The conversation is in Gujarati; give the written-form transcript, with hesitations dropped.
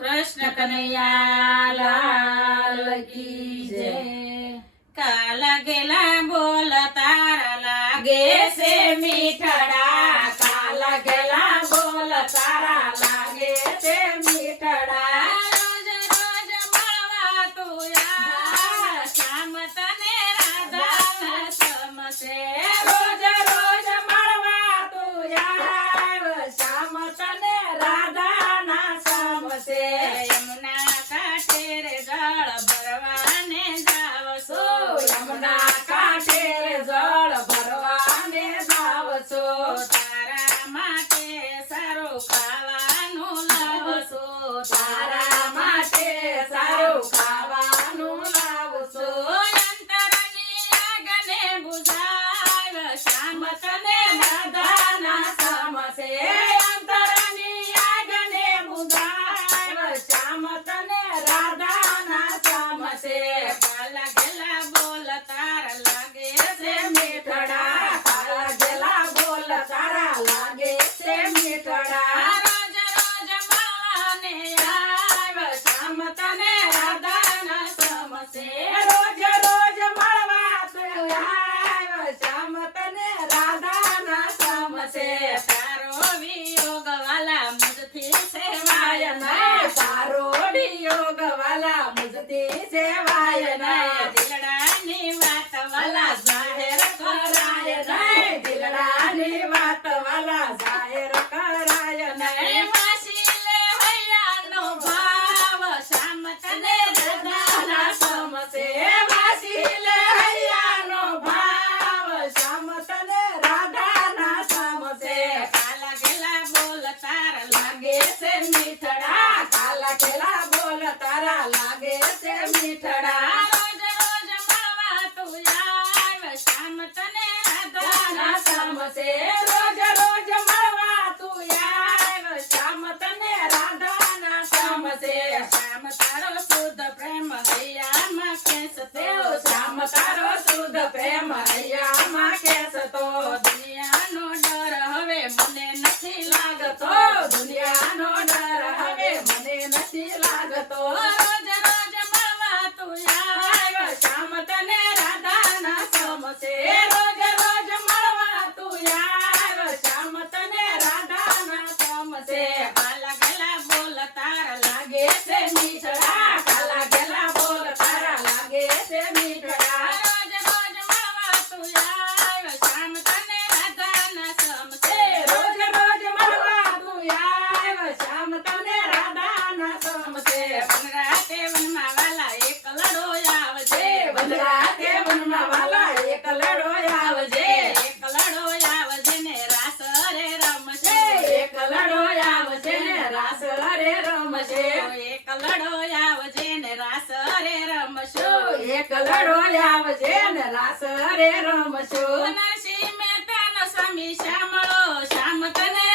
કૃષ્ણ કનૈયા લાલ કી જય. કાલા ગેલા બોલ તારા લાગે છે મીઠડા, કાલા ગેલા બોલ તારા લાગે છે મીઠડા. રોજ રોજ મળવા તું યાર, શ્યામ તને રાધા સમસે. રોજ રોજ મળવા તું યાર, શ્યામ તને રાધા ના સમસે. યમુના કાંઠે રે જળ ભરવાને જાવશો, યમુના કાંઠે રે જળ ભરવાને જાવશો. તારા માટે સારું ખાવાનું લાવશો, તારા માટે સારું ખાવાનું લાવશો. અંતરની આગને બુઝાવ, શ્યામ તને રાધાના સમસે. અંતરની આગને બુઝાવ, શ્યામ તને રાધાના સમસે. કાલા ગેલા બોલ તારા લાગે છે મીઠડા, કાલા ગેલા બોલ તારા લાગે છે મીઠડા. રોજ રોજ મળવાને આવ, શ્યામ તને રાધાના સમસે. રોજ રોજ મળવા તું આવ, શ્યામ તને રાધાના સમસે. તારો વિયોગ વાલા મુજથી સેવાય નહીં, તારો વિયોગ વાલા મુજથી સેવાય નહીં. દિલડાની વાત વાલા જાહેર કરાય નહીં, દિલડાની વાત વાલા જાહેર કરાય નહીં. વાસી લે હૈયાનો ભાવ, શ્યામ તને રાધાના સમસે. વાસી લે હૈયાનો ભાવ, શ્યામ તને રાધાના સમસે. કાલા ગેલા બોલ તારા લાગે છે મીઠડા, કાલા ગેલા બોલ તારા લાગે છે મીઠડા. રોજ રોજ મળવા તું આવ, શ્યામ તને રાધાના સમસે. રોજ રોજ મળવા તું આવ, શ્યામ તને રાધાના સમસે. શ્યામ તારો શુદ્ધ પ્રેમ હૈયામાં ખેંચતો, શ્યામ તારો શુદ્ધ પ્રેમ હૈયામાં ખેંચતો. દુનિયાનો ડર હવે મને નથી લાગતો, દુનિયાનો ડર હવે મને નથી લાગતો. રોજ રોજ મળવા તું આવ, શ્યામ તને રાધાના સમસે. રોજ રોજ મળવા તું આવ, શ્યામ તને રાધાના સમસે. કાલા ગેલા બોલ તારા લાગે છે મીઠડા, કાલા ગેલા બોલ તારા લાગે છે મીઠડા. રોજ રોજ મળવા તું આવ, શ્યામ તને રાધાના સમસે. રોજ રોજ મળવા તું આવ, શ્યામ તને રાધાના સમસે. વનરાતે વનમાં વાલા એકલડો આવજે, વનરાતે વનમાં વાલા એકલડો આવજે. એકલડો આવજે ને રાસ રે રમશે, એકલડો આવજે ને રાસ રે રમશે. એકલડો આવજે ને રાસ રે રમશો, એકલડો આવજે ને રાસ રે રમશો. નરસિંહ મહેતાનો સ્વામી શામળો, શ્યામ તને